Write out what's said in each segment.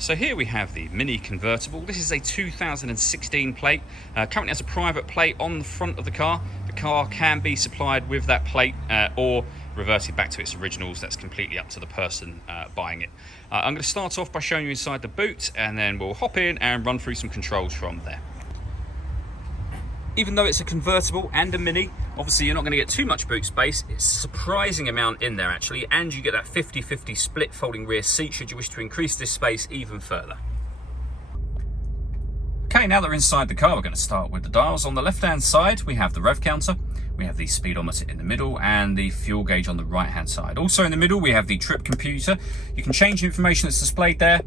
So here we have the Mini Convertible. This is a 2016 plate. Currently has a private plate on the front of the car. The car can be supplied with that plate or reverted back to its originals. That's completely up to the person buying it. I'm going to start off by showing you inside the boot, and then we'll hop in and run through some controls from there. Even though it's a convertible and a Mini, obviously you're not going to get too much boot space. It's a surprising amount in there actually, and you get that 50-50 split folding rear seat should you wish to increase this space even further. Okay, now that we're inside the car, we're going to start with the dials. On the left hand side we have the rev counter, we have the speedometer in the middle, and the fuel gauge on the right hand side. Also in the middle we have the trip computer. You can change the information that's displayed there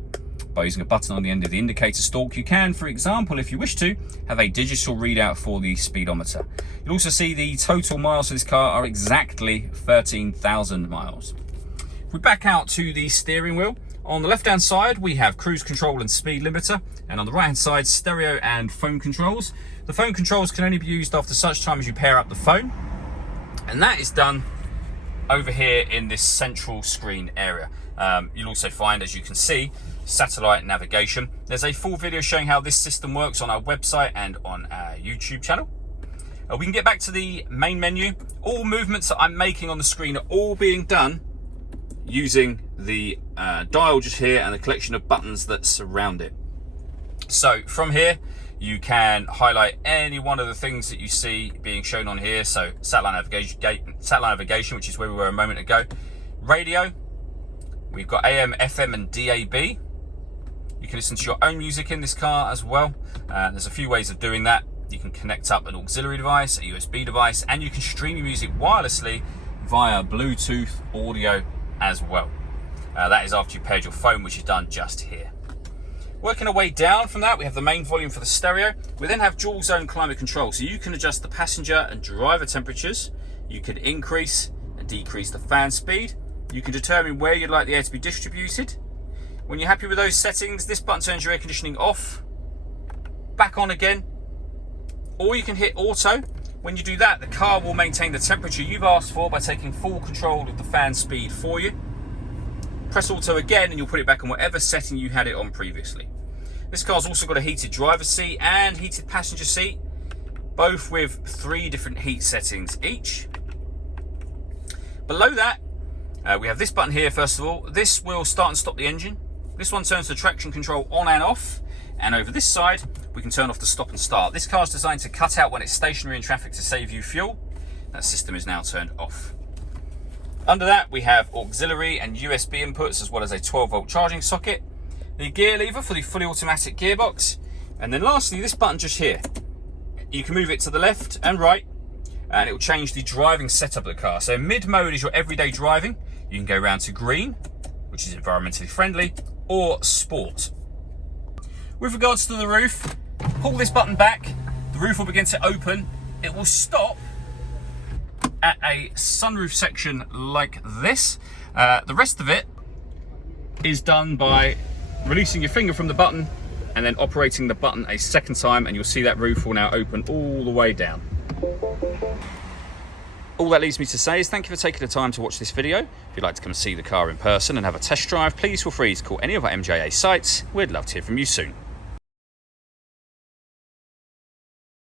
by using a button on the end of the indicator stalk. You can, for example, if you wish to, have a digital readout for the speedometer. You'll also see the total miles for this car are exactly 13,000 miles. If we back out to the steering wheel, on the left hand side we have cruise control and speed limiter, and on the right hand side stereo and phone controls. The phone controls can only be used after such time as you pair up the phone, and that is done over here in this central screen area. You'll also find, as you can see, satellite navigation. There's a full video showing how this system works on our website and on our YouTube channel. We can get back to the main menu. All movements that I'm making on the screen are all being done using the dial just here and the collection of buttons that surround it. So from here you can highlight any one of the things that you see being shown on here. So satellite navigation, which is where we were a moment ago. Radio, we've got AM, FM and DAB. You can listen to your own music in this car as well. There's a few ways of doing that. You can connect up an auxiliary device, a USB device, and you can stream your music wirelessly via Bluetooth audio as well. That is after you paired your phone, which is done just here. Working our way down from that, we have the main volume for the stereo. We then have dual zone climate control, so you can adjust the passenger and driver temperatures. You can increase and decrease the fan speed. You can determine where you'd like the air to be distributed. When you're happy with those settings, this button turns your air conditioning off, back on again, or you can hit auto. When you do that, the car will maintain the temperature you've asked for by taking full control of the fan speed for you. Press auto again and you'll put it back on whatever setting you had it on previously. This car's also got a heated driver's seat and heated passenger seat, both with 3 different heat settings each. Below that, we have this button here. First of all, this will start and stop the engine. This one turns the traction control on and off, and over this side we can turn off the stop and start. This car is designed to cut out when it's stationary in traffic to save you fuel. That system is now turned off. Under that we have auxiliary and USB inputs, as well as a 12-volt charging socket, the gear lever for the fully automatic gearbox, and then lastly this button just here. You can move it to the left and right, and it will change the driving setup of the car. So mid mode is your everyday driving. You can go around to green, which is environmentally friendly, or sport. With regards to the roof, pull this button back, the roof will begin to open. It will stop at a sunroof section like this. The rest of it is done by releasing your finger from the button and then operating the button a second time, and you'll see that roof will now open all the way down. All that leaves me to say is thank you for taking the time to watch this video. If you'd like to come see the car in person and have a test drive, please feel free to call any of our MJA sites. We'd love to hear from you soon.